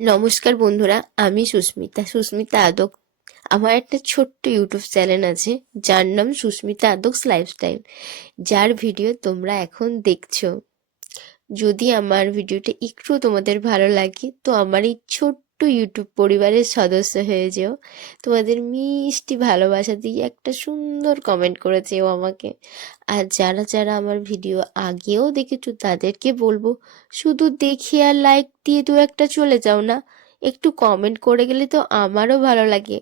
নমস্কার বন্ধুরা, আমি সুস্মিতা। সুস্মিতা আদক। আমার একটা ছোট্ট ইউটিউব চ্যানেল আছে, যার নাম সুস্মিতা আদকস লাইফস্টাইল। যার ভিডিও তোমরা এখন দেখছ। যদি আমার ভিডিওটা একটু তোমাদের ভালো লাগে, তো আমার এই ছোট্ট ইউটিউব পরিবারের সদস্য হয়ে যেও। তোমাদের মিষ্টি ভালোবাসা দিয়ে একটা সুন্দর কমেন্ট করেছে ও আমাকে। আর যারা যারা আমার ভিডিও আগেও দেখেছ তাদেরকে বলব, শুধু দেখে আর লাইক দিয়ে দু একটা চলে যাও না, একটু কমেন্ট করে গেলে তো আমারও ভালো লাগে।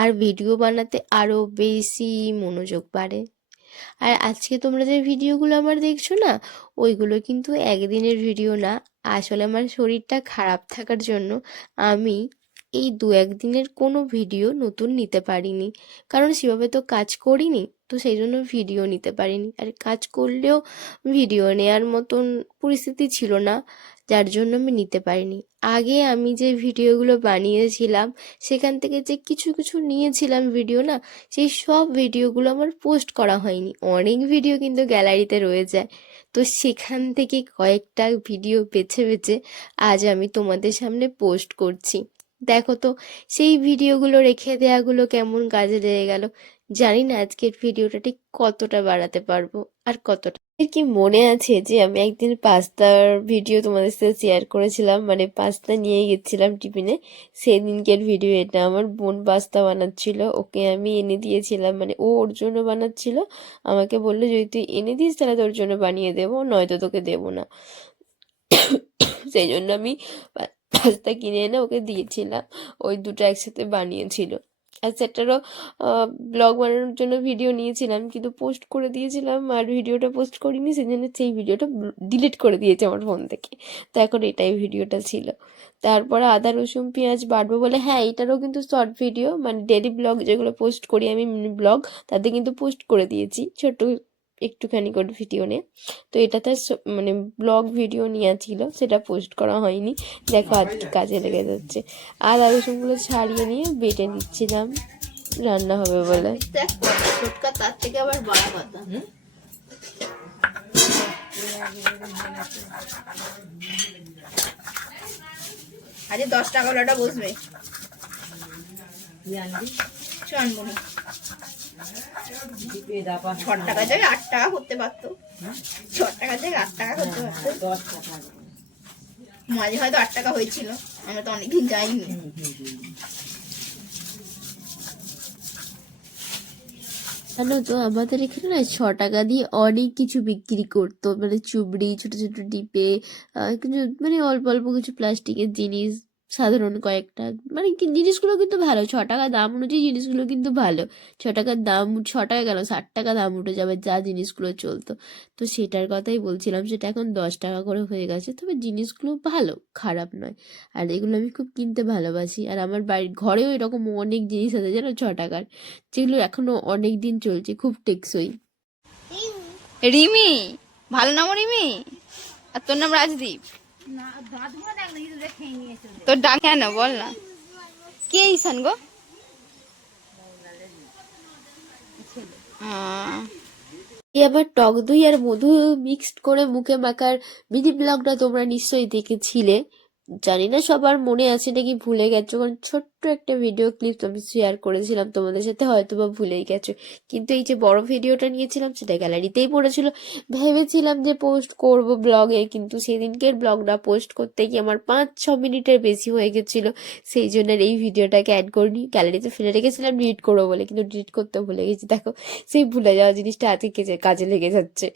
আর ভিডিও বানাতে আরও বেশি মনোযোগ বাড়ে। আর আজকে তোমরা যে ভিডিওগুলো আমার দেখছ না, ওইগুলো কিন্তু একদিনের ভিডিও না। আসলে আমার শরীরটা খারাপ থাকার জন্য আমি এই দু একদিনের কোনো ভিডিও নতুন নিতে পারিনি। কারণ সেভাবে তো কাজ করিনি। তো সেই জন্য ভিডিও নিতে পারিনি। আর কাজ করলেও ভিডিও নেওয়ার মতন পরিস্থিতি ছিল না, যার জন্য আমি নিতে পারিনি। আগে আমি যে ভিডিওগুলো বানিয়েছিলাম, সেখান থেকে যে কিছু কিছু নিয়েছিলাম ভিডিও না, সেই সব ভিডিওগুলো আমার পোস্ট করা হয়নি। অনেক ভিডিও কিন্তু গ্যালারিতে রয়ে যায় তো সেখান থেকে কয়েকটা ভিডিও বেছে বেছে আজ আমি তোমাদের সামনে পোস্ট করছি। দেখো তো, সেই ভিডিওগুলো রেখে দেওয়াগুলো কেমন কাজে লেগে গেল? জানি না আজকের ভিডিওটা ঠিক কতটা বাড়াতে পারব আর কতটা। কি মনে আছে যে আমি একদিন পাস্তার ভিডিও তোমাদের সাথে শেয়ার করেছিলাম মানে পাস্তা নিয়ে গেছিলাম টিফিনে? সেই দিনকের ভিডিও এটা। আমার বোন পাস্তা বানাচ্ছিল, ওকে আমি এনে দিয়েছিলাম মানে ও ওর জন্য বানাচ্ছিল। আমাকে বলল, যদি তুই এনে দিস, তাহলে তোর জন্য বানিয়ে দেবো, নয়তো তোকে দেবো না। সেই জন্য আমি পাস্তা কিনে এনে ওকে দিয়েছিলাম। ওই দুটো একসাথে বানিয়েছিল। সেটারও ব্লগ বানানোর জন্য ভিডিও নিয়েছিলাম, কিন্তু পোস্ট করে দিয়েছিলাম আর ভিডিওটা পোস্ট করিনি সেই জন্য সেই ভিডিওটা ডিলিট করে দিয়েছে আমার ফোন থেকে। তো এখন এটাই ভিডিওটা ছিল। তারপরে আদা, রসুন, পেঁয়াজ বাটবো বলে হ্যাঁ এটারও কিন্তু শর্ট ভিডিও মানে ডেলি ব্লগ যেগুলো পোস্ট করি আমি ব্লগ তাতে কিন্তু পোস্ট করে দিয়েছি ছোট্ট একটুখানি করে ভিডিও নিয়ে তো এটাতে স- মানে ব্লগ ভিডিও নেওয়া ছিল, সেটা পোস্ট করা হয়নি। দেখো আজকে কাজে লেগে যাচ্ছে। আদা রসুনগুলো ছাড়িয়ে নিয়ে বেটে নিচ্ছিলাম। রান্না হবে বলে। তার আবার আজ দশ টাকা বসবে। চনমুনি ছ টাকা আট টাকা করতে পারতো। ছ টাকা আট টাকা করতে মাঝে হয়তো আট টাকা হয়েছিল, আমরা তো অনেকদিন যাইনি। জানো তো আমাদের এখানে না ছ টাকা দিয়ে অনেক কিছু বিক্রি করতো। মানে চুবড়ি, ছোট ছোট ডিপে কিছু মানে অল্প অল্প কিছু প্লাস্টিকের জিনিস সাধারণ কয়েকটা। মানে জিনিসগুলো কিন্তু ভালো, ছ টাকা দাম অনুযায়ী জিনিসগুলো কিন্তু ভালো। ছ টাকার দাম, ছ টাকা কেন, ষাট টাকা দাম উঠে যাবে যা জিনিসগুলো চলতো। তো সেটার কথাই বলছিলাম, সেটা এখন দশ টাকা করে হয়ে গেছে। তবে জিনিসগুলো ভালো, খারাপ নয়। আর এগুলো আমি খুব কিনতে ভালোবাসি। আর আমার বাড়ির ঘরেও এরকম অনেক জিনিস আছে যেন ছ টাকার, যেগুলো এখনও অনেক দিন চলছে, খুব টেকসই। রিমি, ভালো নাম রিমি? আর তোর নাম রাজদীপ। তোর ডাক কেন বল না। কে ঈশান গো? আবার টক দুই আর মধু মিক্সড করে মুখে মাখার মিনি ব্লগটা তোমরা নিশ্চয়ই দেখেছিলে। জানি না সবার মনে আছে নাকি ভুলে গেছো কারণ ছোট্ট একটা ভিডিও ক্লিপ আমি শেয়ার করেছিলাম তোমাদের সাথে হয়তো বা ভুলেই গেছো। কিন্তু এই যে বড় ভিডিওটা নিয়েছিলাম, সেটা গ্যালারিতেই পড়েছিল। ভেবেছিলাম যে পোস্ট করব ব্লগে কিন্তু সেদিনকের ব্লগটা পোস্ট করতে গিয়ে আমার পাঁচ, ছ মিনিটের বেশি হয়ে গেছিল। সেই জন্য এই ভিডিওটাকে অ্যাড করিনি। গ্যালারিতে ফেলে রেখেছিলাম ডিলিট করব বলে, কিন্তু ডিলিট করতে ভুলে গেছি। দেখো, সেই ভুলে যাওয়া জিনিসটা আজকে কাজে লেগে যাচ্ছে।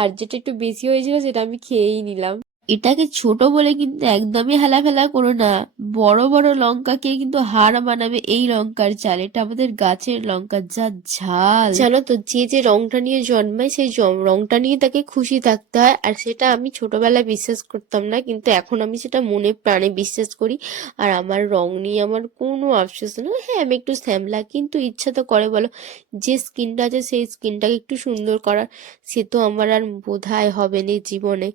আর যেটা একটু বেশি হয়েছিল, সেটা আমি খেয়েই নিলাম। এটাকে ছোট বলে কিন্তু একদমই হেলাফেলা করো না। বড় বড় লঙ্কাকে কিন্তু হার মানাবে এই লঙ্কার চাল। এটা আমাদের গাছের লঙ্কা, যা ঝাল। জানো তো, যে যে রংটা নিয়ে জন্মায়, সেই রংটা নিয়ে তাকে খুশি থাকতে হয়। আর সেটা আমি ছোটবেলায় বিশ্বাস করতাম না, কিন্তু এখন আমি সেটা মনে প্রাণে বিশ্বাস করি। আর আমার রং নিয়ে আমার কোনো আফসোস না। হ্যাঁ আমি একটু শ্যামলা, কিন্তু ইচ্ছা তো করে বলো, যে স্কিনটা আছে সেই স্কিনটাকে একটু সুন্দর করার। সে তো আমার আর বোধহয় হবে না জীবনে।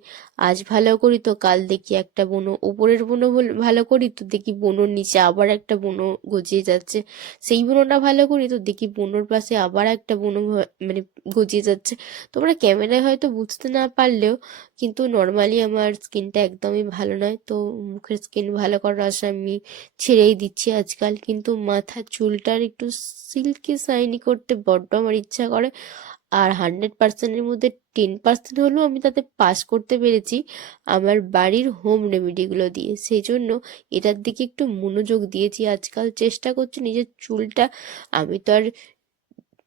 আজ ভালো করি তো কাল দেখি একটা বুনো, উপরের বুনো ভল- করি তো দেখি বুনোর নিচে আবার একটা বুনো গজিয়ে যাচ্ছে। সেই বুনোটা ভালো করি তো দেখি বুনোর পাশে আবার একটা বুনো মানে গজিয়ে যাচ্ছে। তোমরা ক্যামেরায় হয়তো বুঝতে না পারলেও কিন্তু নর্মালি আমার স্কিনটা একদমই ভালো নয়। তো মুখের স্কিন ভালো করার আশা আমি ছেড়েই দিচ্ছি আজকাল। কিন্তু মাথার চুলটার একটু সিল্কি শাইনি করতে বড্ড আমার ইচ্ছা করে। আর হান্ড্রেড পার্সেন্টের মধ্যে টেন পার্সেন্ট হলেও আমি তাতে পাস করতে পেরেছি আমার বাড়ির হোম রেমেডিগুলো দিয়ে। সেই জন্য এটার দিকে একটু মনোযোগ দিয়েছি। আজকাল চেষ্টা করছি নিজের চুলটা আমি তো আর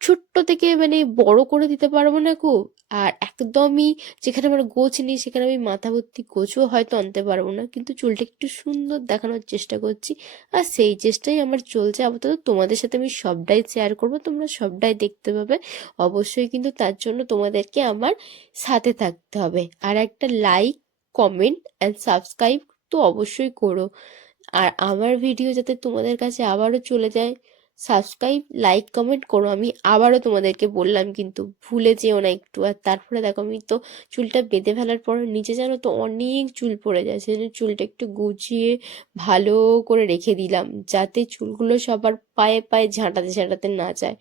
ছোট্ট থেকে মানে বড় করে দিতে পারব না খুব। আর একদমই যেখানে আমার গোছ নেই, সেখানে আমি মাথা ভর্তি গোছও হয়তো আনতে পারব না। কিন্তু চুলটা একটু সুন্দর দেখানোর চেষ্টা করছি। আর সেই চেষ্টাই আমার চলছে। আপাতত তোমাদের সাথে আমি সবটাই শেয়ার করব। তোমরা সবটাই দেখতে পাবে। অবশ্যই কিন্তু তার জন্য তোমাদেরকে আমার সাথে থাকতে হবে। আর একটা লাইক কমেন্ট অ্যান্ড সাবস্ক্রাইব তো অবশ্যই করো। আর আমার ভিডিও যাতে তোমাদের কাছে আবারও চলে যায় সাবস্ক্রাইব লাইক কমেন্ট করো। আমি আবারও তোমাদেরকে বললাম, কিন্তু ভুলে যেও না একটু। আর তারপরে দেখো, আমি তো চুলটা বেঁধে ফেলার পর নিচে জানো তো অনেক চুল পড়ে যায়, সেজন্য চুলটা একটু গুছিয়ে ভালো করে রেখে দিলাম, যাতে চুলগুলো সবার পায়ে পায়ে ঝাঁটাতে ঝাঁটাতে না যায়।